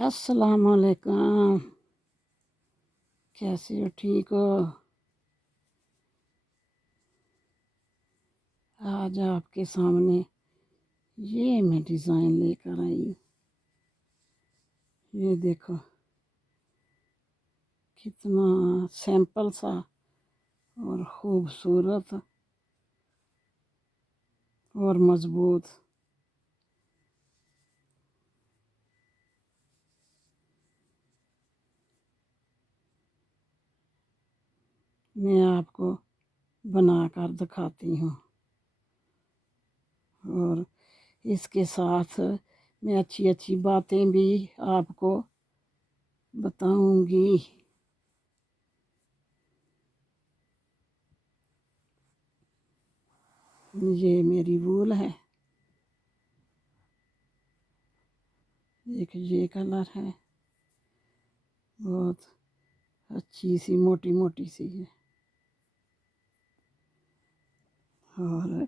अस्सलाम वालेकुम। कैसे हो? ठीक हो? आज आपके सामने ये मैं डिज़ाइन लेकर आई हूँ। ये देखो कितना सिंपल सा और खूबसूरत और मज़बूत। मैं आपको बनाकर दिखाती हूँ और इसके साथ मैं अच्छी अच्छी बातें भी आपको बताऊंगी। ये मेरी वूल है, एक ये कलर है, बहुत अच्छी सी मोटी मोटी सी है, और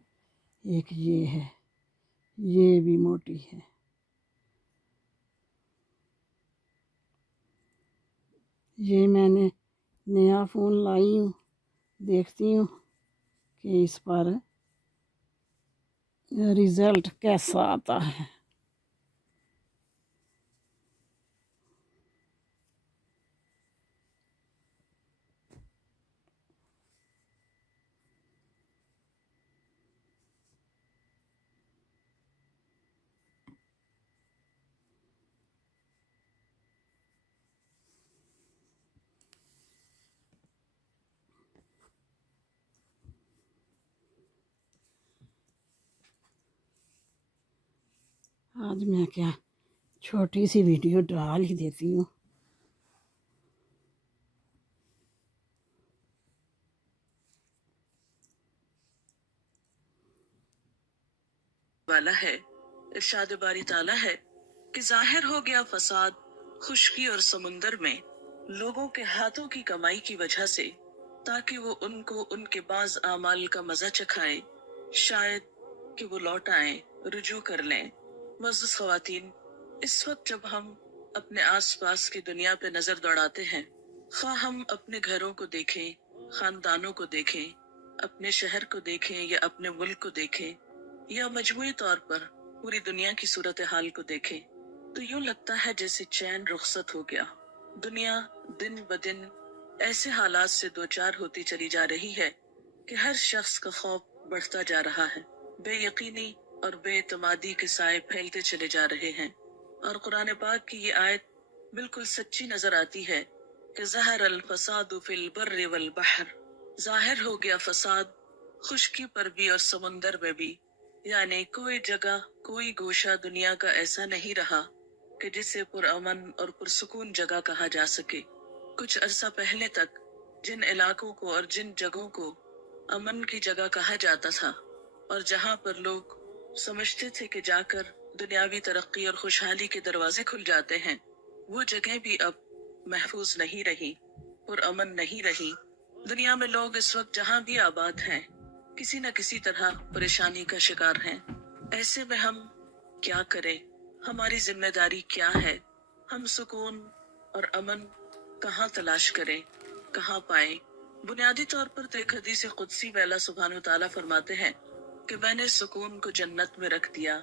एक ये है, ये भी मोटी है। ये मैंने नया फ़ोन लाई हूँ, देखती हूँ कि इस पर रिज़ल्ट कैसा आता है। आज मैं क्या छोटी सी वीडियो डाल ही देती हूँ। वाला है, इरशाद बारी ताला है कि जाहिर हो गया फसाद खुशकी और समुंदर में लोगों के हाथों की कमाई की वजह से, ताकि वो उनको उनके बाज आमाल का मजा चखाए, शायद कि वो लौट आए, रुजू कर लें। मुअज़्ज़ज़ ख़वातीन, इस वक्त जब हम अपने आसपास की दुनिया पे नजर दौड़ाते हैं, खा हम अपने घरों को देखें, खानदानों को देखें, अपने शहर को देखें या अपने मुल्क को देखें, या मजमूई तौर पर पूरी दुनिया की सूरत हाल को देखें, तो यूं लगता है जैसे चैन रुखसत हो गया। दुनिया दिन ब दिन ऐसे हालात से दो चार होती चली जा रही है कि हर शख्स का खौफ बढ़ता जा रहा है। बेयकीनी और बेतमादी के साए फैलते चले जा रहे हैं, और कुरान पाक की ये आयत बिल्कुल सच्ची नजर आती है कि ज़हर अल फसादु फिल बर्रि वल बहर, जाहिर हो गया फसाद खुशकी पर भी और समुंदर में भी। यानी कोई जगह, कोई गोशा दुनिया का ऐसा नहीं रहा कि जिसे पुरअमन और पुरसुकून जगह कहा जा सके। कुछ अरसा पहले तक जिन इलाकों को और जिन जगहों को अमन की जगह कहा जाता था, और जहां पर लोग समझते थे कि जाकर दुनियावी तरक्की और खुशहाली के दरवाजे खुल जाते हैं, वो जगह भी अब महफूज नहीं रही, पुरअमन नहीं रही। दुनिया में लोग इस वक्त जहां भी आबाद हैं, किसी न किसी तरह परेशानी का शिकार हैं। ऐसे में हम क्या करें? हमारी जिम्मेदारी क्या है? हम सुकून और अमन कहाँ तलाश करें, कहाँ पाएं? बुनियादी तौर पर तो एक हदीस कुदसी में अल्लाह सुब्हानो ताला फरमाते हैं कि मैंने सुकून को जन्नत में रख दिया,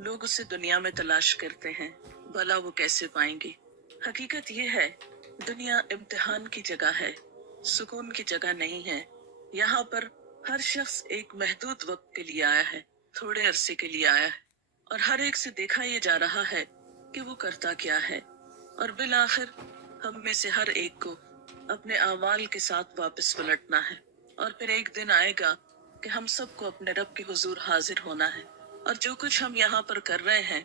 लोग उसे दुनिया में तलाश करते हैं, भला वो कैसे पाएंगे? हकीकत ये है, दुनिया इम्तिहान की जगह है, सुकून की जगह नहीं है। यहाँ पर हर शख्स एक महदूद वक्त के लिए आया है, थोड़े अरसे के लिए आया है, और हर एक से देखा यह जा रहा है कि वो करता क्या है, और बिल आखिर हम में से हर एक को अपने अमाल के साथ वापस पलटना है। और फिर एक दिन आएगा कि हम सबको अपने रब के हुजूर हाजिर होना है, और जो कुछ हम यहाँ पर कर रहे हैं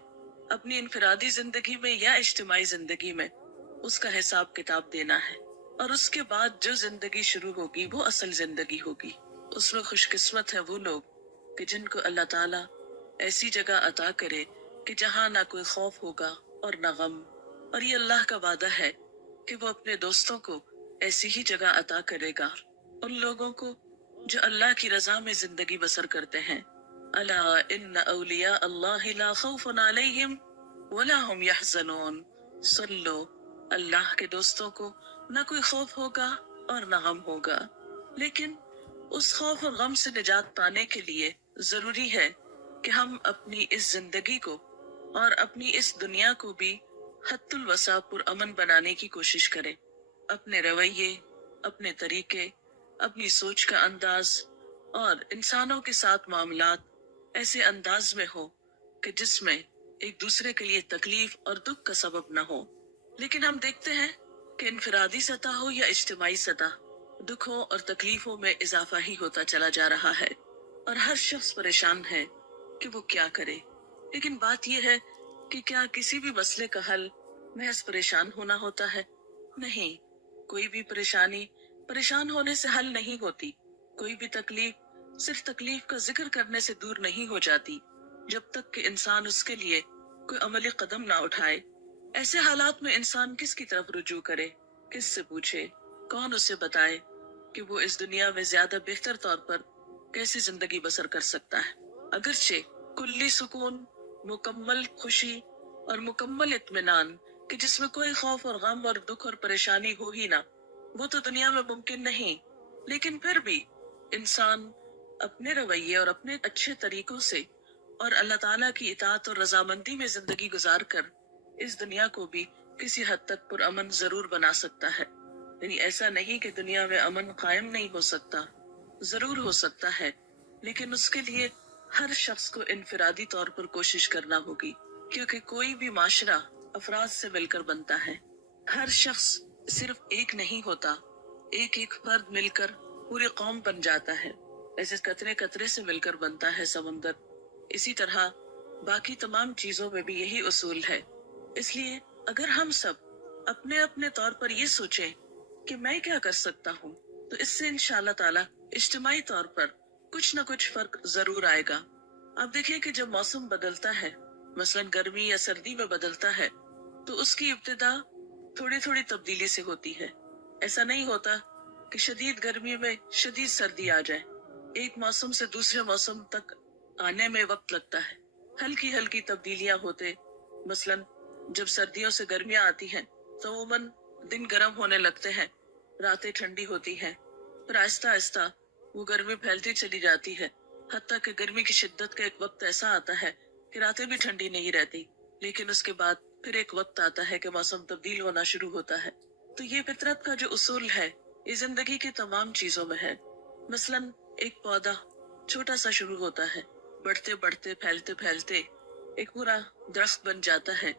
अपनी इनफरादी जिंदगी में या इज्तिमाई जिंदगी में, उसका हिसाब किताब देना है। और उसके बाद जो जिंदगी शुरू होगी वो असल जिंदगी होगी। उसमें खुशकिस्मत है वो लोग कि जिनको अल्लाह ताला ऐसी जगह अता करे कि जहाँ ना कोई खौफ होगा और ना गम। और ये अल्लाह का वादा है कि वो अपने दोस्तों को ऐसी ही जगह अता करेगा, उन लोगों को जो अल्लाह की रजा में जिंदगी बसर करते हैं। अला इन्ना औलिया अल्लाह ला खौफुन अलैहिम वला हुम यहज़नून। सुन लो, अल्लाह के दोस्तों को न कोई खौफ होगा और न गम होगा, लेकिन उस खौफ और गम से निजात पाने के लिए जरूरी है कि हम अपनी इस जिंदगी को और अपनी इस दुनिया को भी हत्तुल वसा पुरअमन बनाने की कोशिश करें। अपने रवैये, अपने तरीके, अपनी सोच का अंदाज और इंसानों के साथ मामलात ऐसे अंदाज में हो कि जिसमें एक दूसरे के लिए तकलीफ और दुख का सबब न हो। लेकिन हम देखते हैं कि इनफरादी सतह हो या इज्तिमाई सतह, दुखों और तकलीफों में इजाफा ही होता चला जा रहा है और हर शख्स परेशान है कि वो क्या करे। लेकिन बात यह है कि क्या किसी भी मसले का हल महज परेशान होना होता है? नहीं, कोई भी परेशानी परेशान होने से हल नहीं होती। कोई भी तकलीफ सिर्फ तकलीफ का जिक्र करने से दूर नहीं हो जाती, जब तक कि इंसान उसके लिए कोई अमली कदम ना उठाए। ऐसे हालात में इंसान किसकी तरफ रुजू करे, किससे पूछे, कौन उसे बताए कि वो इस दुनिया में ज्यादा बेहतर तौर पर कैसे जिंदगी बसर कर सकता है। अगरचे कुल्ली सुकून, मुकम्मल खुशी और मुकम्मल इत्मीनान कि जिसमें कोई खौफ और गम और दुख और परेशानी हो ही ना, वो तो दुनिया में मुमकिन नहीं। लेकिन फिर भी इंसान अपने रवैये और अपने अच्छे तरीकों से और अल्लाह ताला की इताअत और रजामंदी में जिंदगी गुजार कर इस दुनिया को भी किसी हद तक पुरअमन जरूर बना सकता है। यानी ऐसा नहीं कि दुनिया में अमन कायम नहीं हो सकता, जरूर हो सकता है, लेकिन उसके लिए हर शख्स को इनफरादी तौर पर कोशिश करना होगी, क्योंकि कोई भी माशरा अफराद से मिलकर बनता है। हर शख्स सिर्फ एक नहीं होता, एक एक फर्द मिलकर पूरी कौम बन जाता है। ऐसे कतरे कतरे से मिलकर बनता है समंदर। इसी तरह बाकी तमाम चीजों में भी यही उसूल है। इसलिए अगर हम सब अपने अपने तौर पर ये सोचें कि मैं क्या कर सकता हूँ, तो इससे इंशाअल्लाह ताला इज्तिमाई तौर पर कुछ न कुछ फर्क जरूर आएगा। आप देखिए कि जब मौसम बदलता है, मसलन गर्मी या सर्दी में बदलता है, तो उसकी इब्तिदा थोड़ी थोड़ी तब्दीली से होती है। ऐसा नहीं होता कि शदीद गर्मी में शदीद सर्दी आ जाए। एक मौसम से दूसरे मौसम तक आने में वक्त लगता है, हल्की हल्की तब्दीलियां होते। मसलन जब सर्दियों से गर्मियां आती हैं तो अमूमन दिन गर्म होने लगते हैं, रातें ठंडी होती हैं, फिर आहिस्ता आहिस्ता वो गर्मी फैलती चली जाती है, हत्ता कि गर्मी की शिद्दत का एक वक्त ऐसा आता है कि रातें भी ठंडी नहीं रहती। लेकिन उसके बाद फिर एक वक्त आता है कि मौसम तब्दील होना शुरू होता है। तो ये फितरत का जो उसूल है, ये जिंदगी की तमाम चीजों में है। मसलन एक पौधा छोटा सा शुरू होता है, बढ़ते बढ़ते फैलते फैलते एक पूरा दरख्त बन जाता है।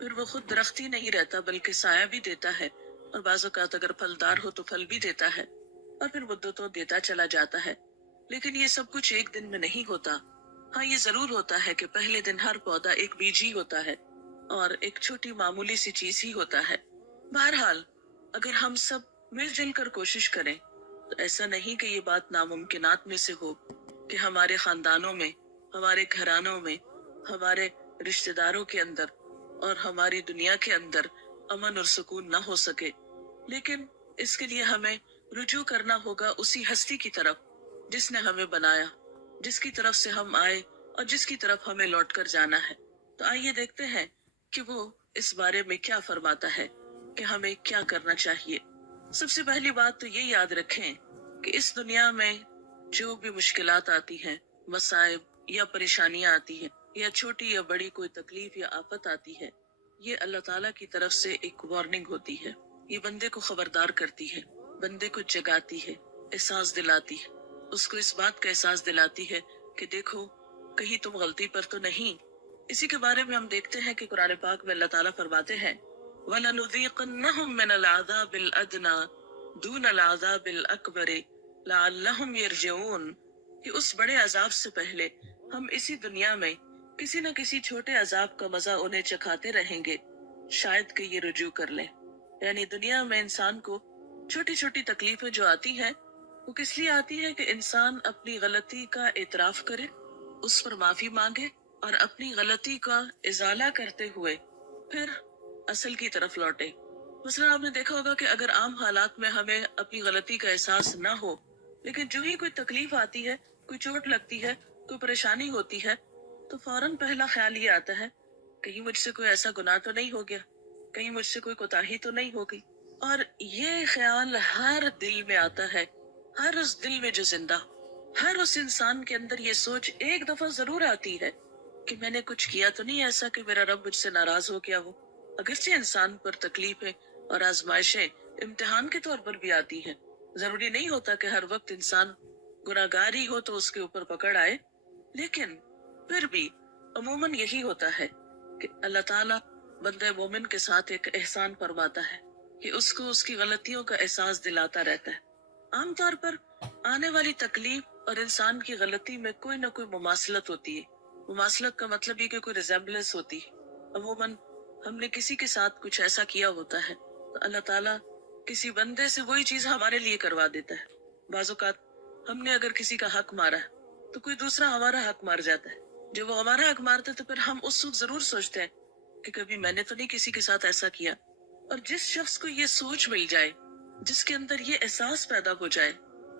फिर वो खुद दरख्त ही नहीं रहता बल्कि साया भी देता है, और बाज़ औक़ात अगर फलदार हो तो फल भी देता है, और फिर मुद्दतों देता चला जाता है। लेकिन ये सब कुछ एक दिन में नहीं होता। हाँ, ये जरूर होता है कि पहले दिन हर पौधा एक बीज ही होता है और एक छोटी मामूली सी चीज ही होता है। बहरहाल अगर हम सब मिलजुल कर कोशिश करें तो ऐसा नहीं कि ये बात नामुमकिनात में से हो कि हमारे खानदानों में, हमारे घरानों में, हमारे रिश्तेदारों के अंदर और हमारी दुनिया के अंदर अमन और सुकून न हो सके। लेकिन इसके लिए हमें रुजू करना होगा उसी हस्ती की तरफ जिसने हमें बनाया, जिसकी तरफ से हम आए और जिसकी तरफ हमें लौट कर जाना है। तो आइए देखते हैं कि वो इस बारे में क्या फरमाता है कि हमें क्या करना चाहिए। सबसे पहली बात तो ये याद रखें कि इस दुनिया में जो भी मुश्किलात आती हैं, मसाइब या परेशानियां आती हैं, या छोटी या बड़ी कोई तकलीफ या आफत आती है, ये अल्लाह ताला की तरफ से एक वार्निंग होती है। ये बंदे को खबरदार करती है, बंदे को जगाती है, एहसास दिलाती है, उसको इस बात का एहसास दिलाती है कि देखो कहीं तुम गलती पर तो नहीं। इसी के बारे में हम देखते हैं कि कुरान पाक में अल्लाह ताला फरमाते हैं, वलनुज़ीक़न्नहुम मिनल अज़ाबिल अदना दूनल अज़ाबिल अकबर लअल्लहुम यरजिऊन, कि उस बड़े अजाब से पहले हम इसी दुनिया में किसी न किसी छोटे अजाब का मजा उन्हें चखाते रहेंगे, शायद कि ये रुजू कर लें। यानी दुनिया में इंसान को छोटी छोटी तकलीफें जो आती हैं, वो किस लिए आती है कि इंसान अपनी गलती का एतराफ करे, उस पर माफी मांगे और अपनी गलती का इजाला करते हुए फिर असल की तरफ लौटे। मसलन आपने देखा होगा कि अगर आम हालात में हमें अपनी गलती का एहसास ना हो, लेकिन जो ही कोई तकलीफ आती है, कोई चोट लगती है, कोई परेशानी होती है, तो फौरन पहला ख्याल ये आता है कहीं मुझसे कोई ऐसा गुनाह तो नहीं हो गया, कहीं मुझसे कोई कोताही तो नहीं हो गई। और ये ख्याल हर दिल में आता है, हर उस दिल में जो जिंदा, हर उस इंसान के अंदर ये सोच एक दफा जरूर आती है कि मैंने कुछ किया तो नहीं ऐसा कि मेरा रब मुझसे नाराज हो गया हो। अगरचे इंसान पर तकलीफें और आजमाइशें इम्तिहान के तौर पर भी आती हैं। जरूरी नहीं होता कि हर वक्त इंसान गुनाहगार ही हो तो उसके ऊपर पकड़ आए, लेकिन फिर भी अमूमन यही होता है कि अल्लाह ताला बंदे मोमिन के साथ एक एहसान फरमाता है कि उसको उसकी गलतियों का एहसास दिलाता रहता है। आमतौर पर आने वाली तकलीफ और इंसान की गलती में कोई ना कोई मुमासलत होती है। मुमासलत का मतलब ये कि कोई रिजेम्बलेंस होती है। अमूमन हमने किसी के साथ कुछ ऐसा किया होता है तो अल्लाह ताला किसी बंदे से वही चीज हमारे लिए करवा देता है। बाज़-औक़ात हमने अगर किसी का हक मारा है तो कोई दूसरा हमारा हक मार जाता है। जब वो हमारा हक मारता है तो फिर हम उस वक्त जरूर सोचते हैं कि कभी मैंने तो नहीं किसी के साथ ऐसा किया। और जिस शख्स को ये सोच मिल जाए, जिसके अंदर ये एहसास पैदा हो जाए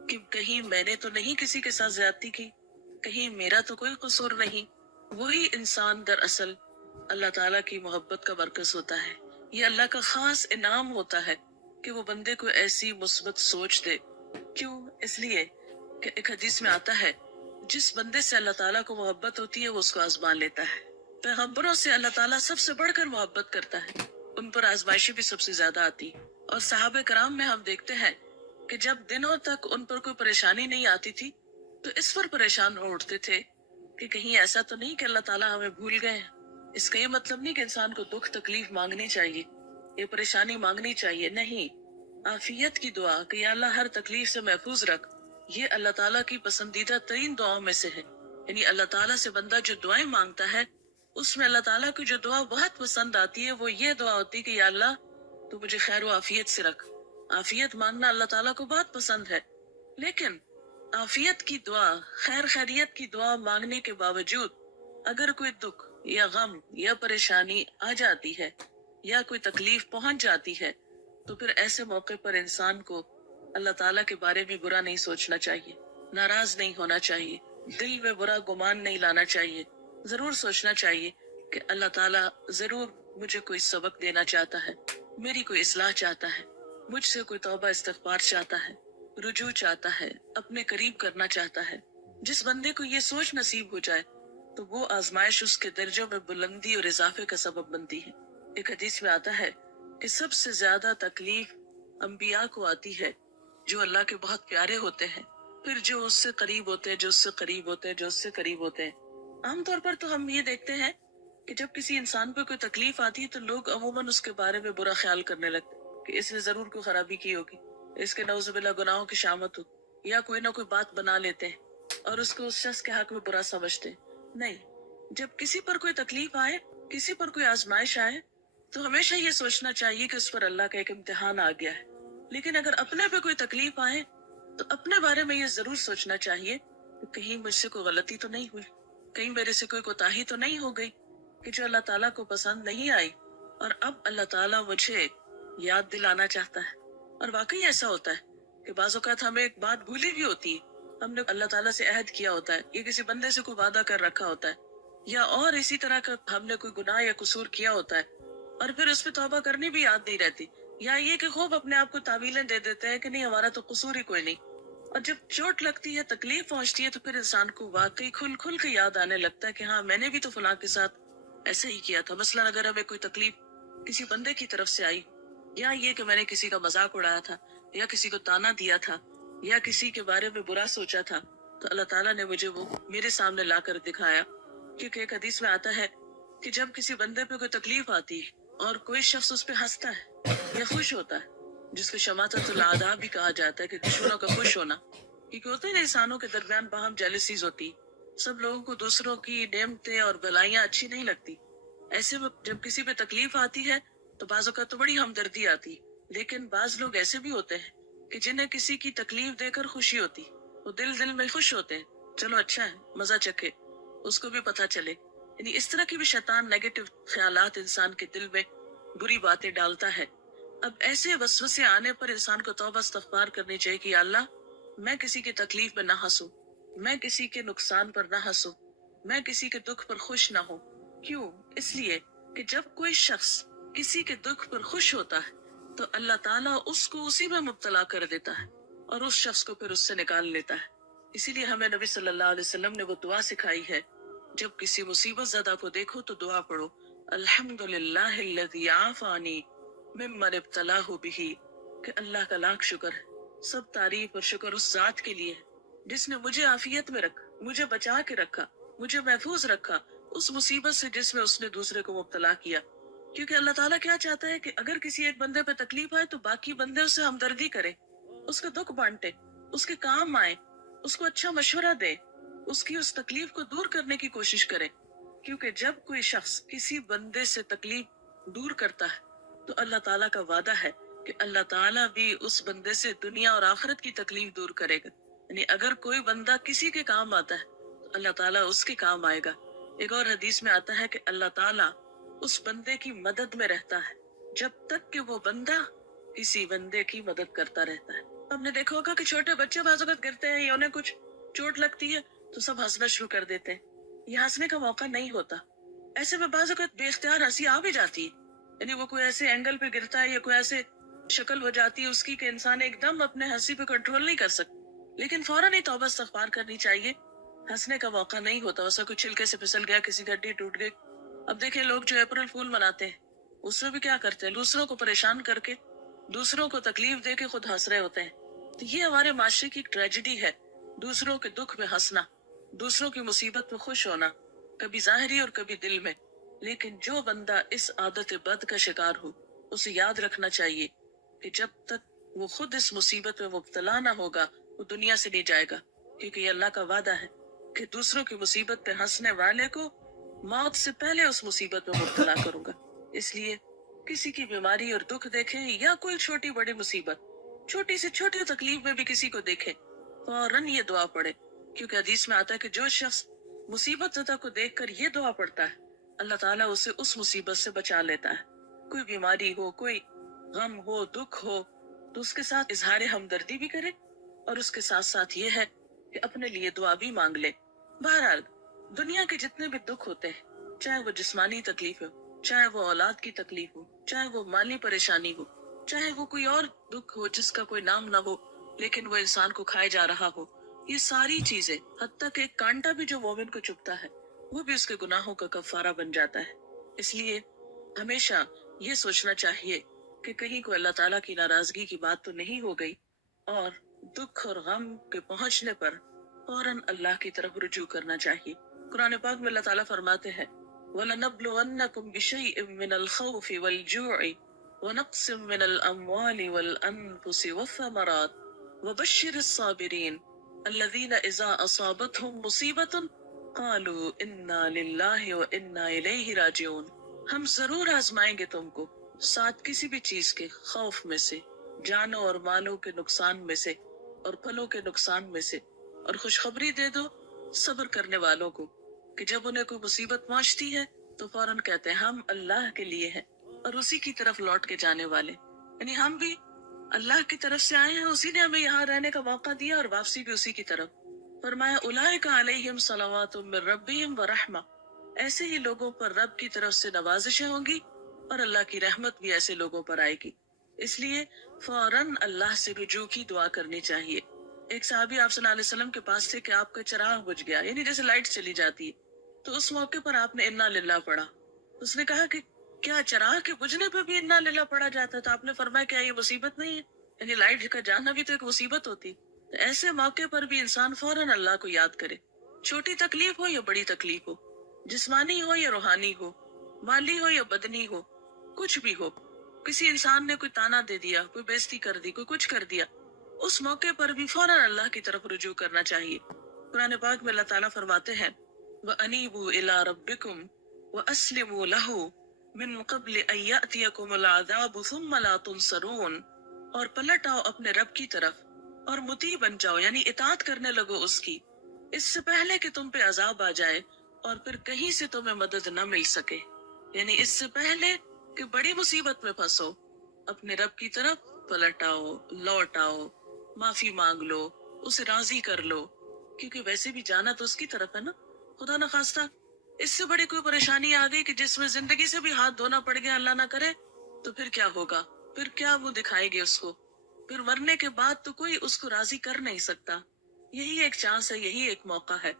कि कहीं मैंने तो नहीं किसी के साथ ज्यादती की, कहीं मेरा तो कोई कसूर नहीं, वही इंसान दरअसल अल्लाह ताला की मोहब्बत का मरकज होता है। ये अल्लाह का खास इनाम होता है कि वो बंदे को ऐसी मुस्बत सोच दे। क्यों? इसलिए कि एक हदीस में आता है, जिस बंदे से अल्लाह ताला को मोहब्बत होती है वो उसको आजमा लेता है। पैगंबरों से अल्लाह ताला सबसे बढ़कर मोहब्बत करता है, उन पर आजमाइशें भी सबसे ज्यादा आती। और सहाबे कराम में हम देखते हैं कि जब दिनों तक उन पर कोई परेशानी नहीं आती थी तो इस पर परेशान हो उठते थे कि कहीं ऐसा तो नहीं कि अल्लाह ताला हमें भूल गए हैं। इसका ये मतलब नहीं कि इंसान को दुख तकलीफ मांगनी चाहिए, ये परेशानी मांगनी चाहिए, नहीं। आफियत की दुआ कि या अल्लाह हर तकलीफ से महफूज रख, ये अल्लाह ताला की पसंदीदा तरीन दुआओं में से है। यानी अल्लाह ताला से बंदा जो दुआएं मांगता है उसमें अल्लाह ताला की जो दुआ बहुत पसंद आती है वो ये दुआ होती है कि या अल्लाह तू मुझे खैर व आफियत से रख। आफियत मांगना अल्लाह ताला को बहुत पसंद है, लेकिन आफियत की दुआ, खैर खैरियत की दुआ मांगने के बावजूद अगर कोई दुख या गम या परेशानी आ जाती है या कोई तकलीफ पहुंच जाती है तो फिर ऐसे मौके पर इंसान को अल्लाह ताला के बारे में बुरा नहीं सोचना चाहिए, नाराज नहीं होना चाहिए, दिल में बुरा गुमान नहीं लाना चाहिए। जरूर सोचना चाहिए कि अल्लाह ताला जरूर मुझे कोई सबक देना चाहता है, मेरी कोई इस्लाह चाहता है, मुझसे कोई तौबा इस्तिग़फ़ार चाहता है, रुजू चाहता है, अपने करीब करना चाहता है। जिस बंदे को ये सोच नसीब हो जाए तो वो आजमाइश उसके दर्जों में बुलंदी और इजाफे का सबब बनती है। एक हदीस में आता है कि सबसे ज्यादा तकलीफ अंबिया को आती है जो अल्लाह के बहुत प्यारे होते हैं, फिर जो उससे करीब होते हैं, जो उससे करीब होते हैं, जो उससे करीब होते हैं। आमतौर पर तो हम ये देखते हैं कि जब किसी इंसान पर कोई तकलीफ आती है तो लोग अमूमन उसके बारे में बुरा ख्याल करने लगते हैं कि इसने जरूर कोई खराबी की होगी, इसके नौजुबिल्लाह गुनाहों की शामत हो, या कोई ना कोई बात बना लेते हैं और उसको उस शख्स के हक में बुरा समझते हैं। नहीं, जब किसी पर कोई तकलीफ आए, किसी पर कोई आजमाइश आए तो हमेशा ये सोचना चाहिए कि उस पर अल्लाह का एक इम्तिहान आ गया है। लेकिन अगर अपने पे कोई तकलीफ आए तो अपने बारे में ये जरूर सोचना चाहिए कि कहीं मुझसे कोई गलती तो नहीं हुई, कहीं मेरे से कोई कोताही तो नहीं हो गई कि जो अल्लाह ताला को पसंद नहीं आई और अब अल्लाह ताला मुझे याद दिलाना चाहता है। और वाकई ऐसा होता है कि बाज़ औक़ात हमें एक बात भूली भी होती है, हमने अल्लाह ताला से अहद किया होता है, ये किसी बंदे से कोई वादा कर रखा होता है, या और इसी तरह का हमने कोई गुनाह या कसूर किया होता है और फिर उस पर तौबा करनी भी याद नहीं रहती, या ये कि खूब अपने आप को तावीलें दे देते हैं कि नहीं हमारा तो कसूर ही कोई नहीं। और जब चोट लगती है, तकलीफ पहुंचती है तो फिर इंसान को वाकई खुल खुल के याद आने लगता है कि हाँ मैंने भी तो फलां के साथ ऐसे ही किया था। मसलन अगर हमें कोई तकलीफ किसी बंदे की तरफ से आई, या ये कि मैंने किसी का मजाक उड़ाया था, या किसी को ताना दिया था, या किसी के बारे में बुरा सोचा था, तो अल्लाह ताला ने मुझे वो मेरे सामने लाकर दिखाया। क्योंकि एक हदीस में आता है कि जब किसी बंदे पे कोई तकलीफ आती है और कोई शख्स उस पे हंसता है या खुश होता है, जिसको शमाततुल आदा भी कहा जाता है कि दुश्मनों का खुश होना, क्योंकि होते हैं इंसानों के दरमियान बाहम जेलसीज होती, सब लोगों को दूसरों की नेमतें और भलाइयां अच्छी नहीं लगती। ऐसे में जब किसी पे तकलीफ आती है तो बाज़ों का तो बड़ी हमदर्दी आती, लेकिन बाज लोग ऐसे भी होते हैं कि जिन्हें किसी की तकलीफ देकर खुशी होती, वो दिल दिल में खुश होते हैं, चलो अच्छा है, मजा चखे, उसको भी पता चले। यानी इस तरह की भी शैतान नेगेटिव ख्यालात इंसान के दिल में बुरी बातें डालता है। अब ऐसे वसवसे आने पर इंसान को तौबा इस्तिग़फ़ार करनी चाहिए कि अल्लाह मैं किसी की तकलीफ में ना हंसूं, मैं किसी के नुकसान पर ना हंसूं, मैं किसी के दुख पर खुश ना हूं। क्यों? इसलिए कि जब कोई शख्स किसी के दुख पर खुश होता है तो अल्लाह ताला उसको उसी में मुब्तला कर देता है और उस शख्स को फिर उससे निकाल लेता है। इसीलिए हमें नबी सल्लल्लाहु अलैहि वसल्लम ने वो दुआ सिखाई है, जब किसी मुसीबत ज़दा को देखो तो दुआ पढ़ो, अल्हम्दुलिल्लाहिल्लज़ी आफ़ानी मिम्मन इब्तलाहु बिही, कि अल्लाह का लाख शुक्र है, सब तारीफ और शुक्र उस जात के लिए है जिसने मुझे आफियत में रखा, मुझे बचा के रखा, मुझे महफूज रखा उस मुसीबत से जिसमें उसने दूसरे को मुब्तला किया। क्योंकि अल्लाह ताला क्या चाहता है कि अगर किसी एक बंदे पे तकलीफ आए तो बाकी बंदे उससे हमदर्दी करे, उसका दुख बांटे, उसके काम आए, उसको अच्छा मशवरा दे, उसकी उस तकलीफ को दूर करने की कोशिश करे। क्योंकि जब कोई शख्स किसी बंदे से तकलीफ दूर करता है तो अल्लाह ताला का वादा है कि अल्लाह ताला भी उस बंदे से दुनिया और आखिरत की तकलीफ दूर करेगा। यानी अगर कोई बंदा किसी के काम आता है तो अल्लाह ताला उसके काम आएगा। एक और हदीस में आता है कि अल्लाह ताला उस बंदे की मदद में रहता है जब तक कि वो बंदा किसी बंदे की मदद करता रहता है। हमने देखा होगा कि छोटे बच्चे बाज़ वक़्त गिरते हैं या उन्हें कुछ चोट लगती है तो सब हंसना शुरू कर देते हैं। ये हंसने का मौका नहीं होता। ऐसे में बाज़ वक़्त बेख्तियार हंसी आ भी जाती है। यानी वो कोई ऐसे एंगल पे गिरता है या कोई ऐसे शक्ल हो जाती है उसकी कि इंसान एकदम अपने हंसी पे कंट्रोल नहीं कर सकता, लेकिन फौरन ही तौबा इस्तग़फ़ार करनी चाहिए। हंसने का मौका नहीं होता। वैसा कोई छिलके से फिसल गया, किसी की हड्डी टूट गई। अब देखिए लोग जो अप्रैल फूल मनाते हैं उसमें भी क्या करते हैं, दूसरों को परेशान करके, दूसरों को तकलीफ दे के खुद हंस रहे होते हैं। तो ये हमारे माशरे की एक ट्रेजेडी है, दूसरों के दुख में हंसना, दूसरों की मुसीबत में खुश होना, कभी जाहिरी और कभी दिल में। लेकिन जो बंदा इस आदत बद का शिकार हो उसे याद रखना चाहिए कि जब तक वो खुद इस मुसीबत में मुब्तला ना होगा वो दुनिया से नहीं जाएगा। क्योंकि ये अल्लाह का वादा है कि दूसरों की मुसीबत पे हंसने वाले को मौत से पहले उस मुसीबत में मुब्तला करूंगा। इसलिए किसी की बीमारी और दुख देखें या कोई छोटी बड़ी मुसीबत, छोटी से छोटी तकलीफ में भी किसी को देखें, फौरन ये दुआ पढ़े। क्योंकि हदीस में आता है कि जो शख्स मुसीबत ज़दा को देखकर ये दुआ पढ़ता है अल्लाह ताला उसे उस मुसीबत से बचा लेता है। कोई बीमारी हो, कोई गम हो, दुख हो, तो उसके साथ इजहार हमदर्दी भी करे और उसके साथ साथ ये है कि अपने लिए दुआ भी मांग ले। बहरहाल दुनिया के जितने भी दुख होते हैं, चाहे वो जिस्मानी तकलीफ हो, चाहे वो औलाद की तकलीफ हो, चाहे वो माली परेशानी हो, चाहे वो कोई और दुख हो जिसका कोई नाम ना हो लेकिन वो इंसान को खाए जा रहा हो, ये सारी चीजें, हत्ता कि एक कांटा भी जो मोमिन को चुभता है वो भी उसके गुनाहों का कफारा बन जाता है। इसलिए हमेशा ये सोचना चाहिए कि कहीं को अल्लाह ताला की नाराजगी की बात तो नहीं हो गई, और दुख और गम के पहुंचने पर फौरन अल्लाह की तरफ रुजू करना चाहिए। कुरान पाक में अल्लाह ताला फरमाते हैं, वलनब्लुवन्नकुम बिशैइन मिनल खौफि वल जूइ व नक्सिम मिनल अम्वालि वल अनफुसि वस्समरात वबश्शिरिस साबिरीन अल्लज़ीना इज़ा असाबतहुम मुसीबतुन क़ालू इन्ना लिल्लाहि व इन्ना इलैहि राजिऊन। हम जरूर आजमाएंगे तुमको साथ किसी भी चीज के खौफ में से, जानों और मालों के नुकसान में से और फलों के नुकसान में से, और खुशखबरी दे दो सब्र करने वालों को कि जब उन्हें कोई मुसीबत पहुंचती है तो फौरन कहते हैं हम अल्लाह के लिए हैं और उसी की तरफ लौट के जाने वाले। यानी हम भी अल्लाह की तरफ से आए हैं, उसी ने हमें यहाँ रहने का मौका दिया और वापसी भी उसी की तरफ। फरमाया उलाइका अलैहिम सलावातुम मिर रब्बिहिम व रहमा, ऐसे ही लोगों पर रब की तरफ से नवाजिशें होंगी और अल्लाह की रहमत भी ऐसे लोगों पर आएगी। इसलिए फौरन अल्लाह से रुजू की दुआ करनी चाहिए। एक साहबी आप सल्लल्लाहु अलैहि वसल्लम के पास थे कि आपका चिराग बुझ गया, यानी जैसे लाइट चली जाती है, तो उस मौके पर आपने इन्ना लिल्लाह पढ़ा। उसने कहा कि क्या चिराग के बुझने पे भी इन्ना लिल्लाह पढ़ा जाता? तो आपने फरमाया क्या ये मुसीबत नहीं है? यानी लाइट का जाना भी तो एक मुसीबत होती। तो ऐसे मौके पर भी इंसान फौरन अल्लाह को याद करे, छोटी तकलीफ हो या बड़ी तकलीफ हो, जिस्मानी हो या रूहानी हो, माली हो या बदनी हो, कुछ भी हो, किसी इंसान ने कोई ताना दे दिया, कोई बेइज्जती कर दी, कोई कुछ कर दिया, उस मौके पर भी फौरन अल्लाह की तरफ रुजू करना चाहिए। कुरान पाक में अल्लाह ताला फरमाते हैं, व अनीबू इला रब्बिकुम व अस्लिमू लहू मिन क़ब्ल अन यअतियकुमुल अज़ाबु सुम्मा ला तुनसरून, और पलट आओ अपने रब की तरफ और मुती बन जाओ, यानी इताअत करने लगो उसकी, इससे पहले कि तुम पे अजाब आ जाए और फिर कहीं से तुम्हें मदद न मिल सके। यानी इससे पहले कि बड़ी मुसीबत में फंसो, अपने रब की तरफ पलट आओ, लौट आओ, माफी मांग लो, उसे राजी कर लो, क्योंकि वैसे भी जाना तो उसकी तरफ है ना। खुदा न खास्ता इससे बड़ी कोई परेशानी आ गई कि जिसमें जिंदगी से भी हाथ धोना पड़ गया, अल्लाह ना करे, तो फिर क्या होगा? फिर क्या वो दिखाएगी उसको? फिर मरने के बाद तो कोई उसको राजी कर नहीं सकता। यही एक चांस है, यही एक मौका है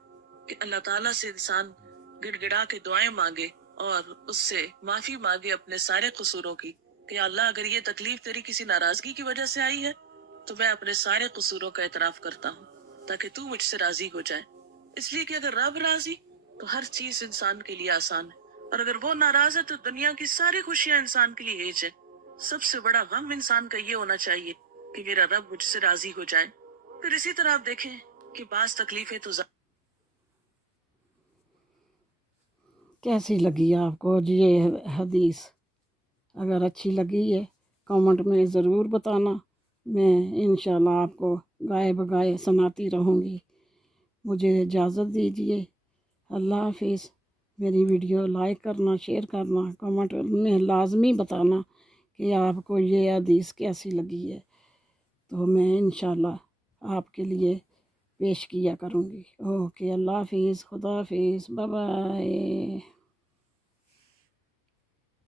कि अल्लाह ताला से इंसान गिड़गिड़ा के दुआएं मांगे और उससे माफी मांगे अपने सारे कसूरों की, कि या अल्लाह अगर ये तकलीफ तेरी किसी नाराजगी की वजह से आई है तो मैं अपने सारे कसूरों का एतराफ करता हूँ ताकि तू मुझसे राजी हो जाए। इसलिए कि अगर रब राजी तो हर चीज इंसान के लिए आसान है, और अगर वो नाराज है तो दुनिया की सारी खुशियां इंसान के लिए हेज है। सबसे बड़ा गम इंसान का ये होना चाहिए कि मेरा रब मुझसे राजी हो जाए। फिर इसी तरह आप देखें कि बास तकलीफें तो कैसी लगी आपको ये हदीस? अगर अच्छी लगी है कमेंट में ज़रूर बताना। मैं इंशाल्लाह आपको गाए बगाए सुनाती रहूँगी। मुझे इजाज़त दीजिए। अल्लाह हाफिज़। मेरी वीडियो लाइक करना, शेयर करना, कमेंट में लाजमी बताना कि आपको ये हदीस कैसी लगी है, तो मैं इंशाल्लाह आपके लिए पेश किया करूँगी। ओके, अल्लाह हाफिज़, खुदा हाफिज़, बाय बाय।